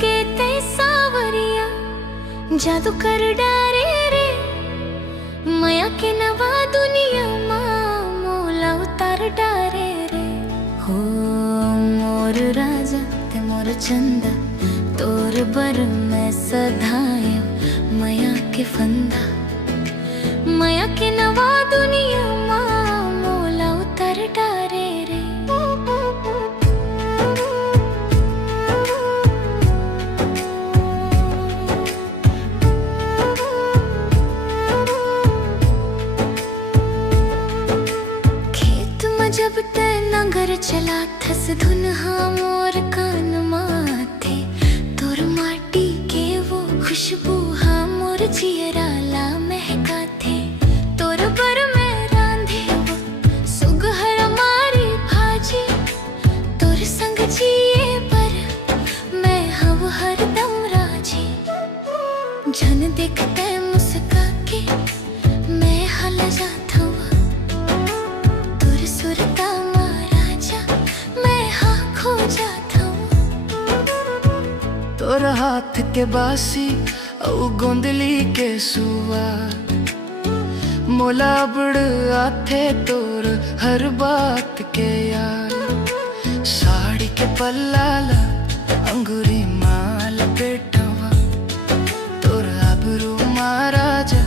गए ते सावरिया जादू कर डारे रे माया के नवा दुनिया माँ मोला उतार डारे रे हो मोर राजा ते मोर चंदा तोर बर मैं सधायो माया के फंदा माया के नवा दुनिया माँ मोला उतार डारे रे जब ते नगर चला थस धुन हाँ मोर कान माथे तोर माटी के वो खुशबू हाँ मोर जियरा ला महका थे तोर पर मैं रांधे वो सुगहर मारी भाजी तोर संग जिए पर मैं हव हर दम राजी जन देखते मुस्का के मैं हल जाता तोर हाथ के बासी औ गोंदली के सुआ मोला बड़ आथे तोर हर बात के यार साड़ी के पल्ला ला अंगूरी माल पेटवा तोर आबरू महाराजा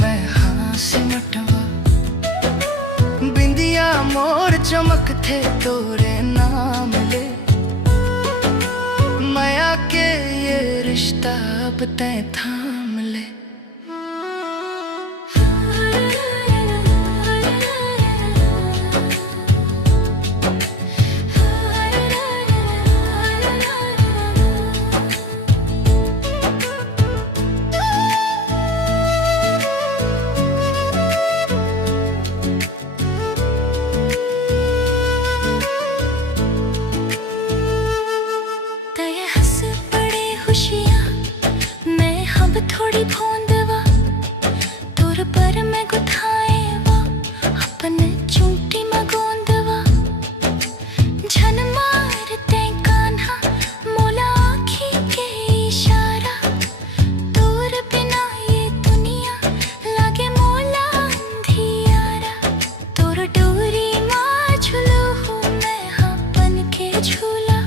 मैं हाँ सिमटवा बिंदिया मोर चमक थे तोरे नाम ले माया के ये रिश्ता अब तय थाम ले थोड़ी भोंदवा तोर पर मैं गुथाए वा अपन चूंटी में गोंदवा झन मारते कान्हा मोला आँखी के इशारा तोर बिना ये दुनिया लागे मोला अंधियारा तोर डोरी माँ झूलो हूँ मैं हाँ बन के झूला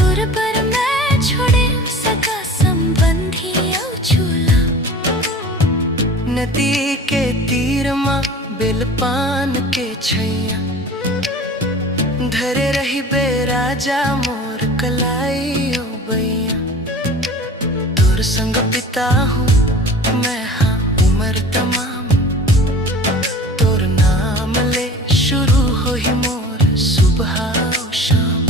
तोर पर मैं छोड़े सका नदी के तीर माँ बेलपान के छैया धरे रही बेराजा मोर कलाई ओ बैया तोर संग पिता हूँ मैं हाँ उम्र तमाम तोर नाम ले शुरू हो ही मोर सुबह और शाम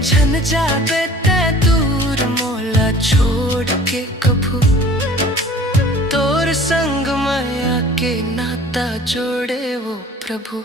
झन जाबे ते दूर मोला छोड़ के कभू तोर संग माया के नाता जोड़े वो प्रभु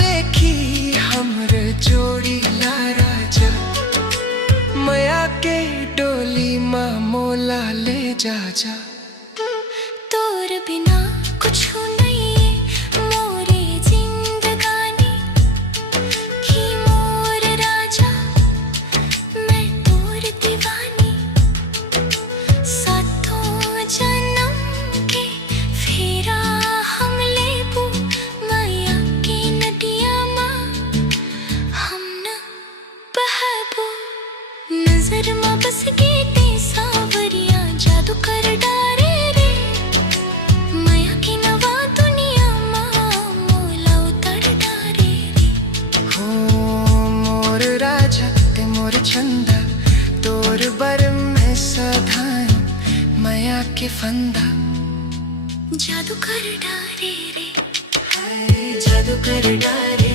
देखी हमरे जोड़ी ला राजा माया के डोली माँ मोला ले जा जा तोर बिना कुछ नहीं मोरे जिंदगानी ही मोर राजा मैं तोर दीवानी सातों जन्म के फेरा हम लेबू माया की नदिया माँ हम न बहबू नजर माँ बस गए ते सावरिया जादू कर डाल फंदा जादू कर डारे रे, हाय जादू कर डारे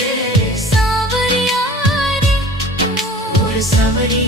रे सावरिया रे मोर सावरी